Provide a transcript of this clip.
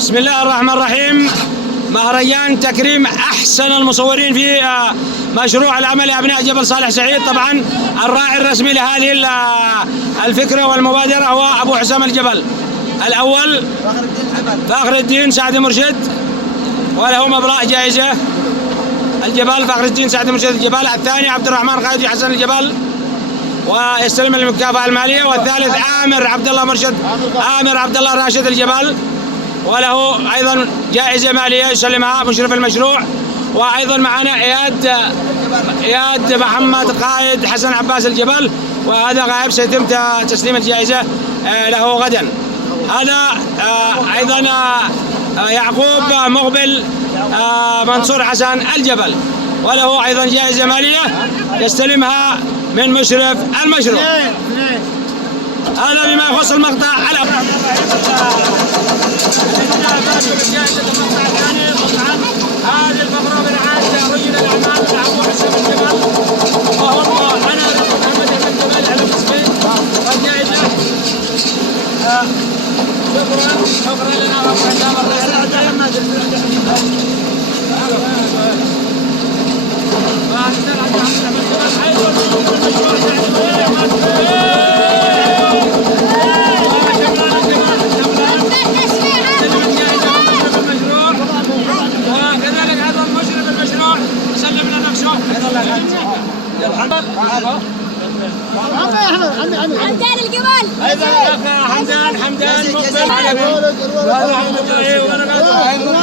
بسم الله الرحمن الرحيم. مهرجان تكريم أحسن المصورين في مشروع العمل أبناء جبل صالح سعيد. طبعا الراعي الرسمي لهذه الفكرة والمبادرة هو أبو حسام الجبل. الأول فخر الدين سعد مرشد، وله مبلغ جائزة الجبل فخر الدين سعد مرشد الجبل. الثاني عبد الرحمن خالد حسن الجبل ويستلم المكافأة المالية. والثالث عامر عبد الله راشد الجبل، وله أيضا جائزة مالية يسلمها مشرف المشروع. وأيضا معنا إياد محمد قائد حسن عباس الجبل، وهذا غائب سيتم تسليم الجائزة له غدا. هذا أيضا يعقوب مقبل منصور حسن الجبل، وله أيضا جائزة مالية يستلمها من مشرف المشروع. هذا بما يخص المقطع الأول. هذه الفقرة برعاية رجل الأعمال أبو حسام الجبل، وهو أنا محمد الجبل على الاسمين والجائزة. شكرا لنا أبو حسام حمدان الجبل. حمدان مقبل عليكم.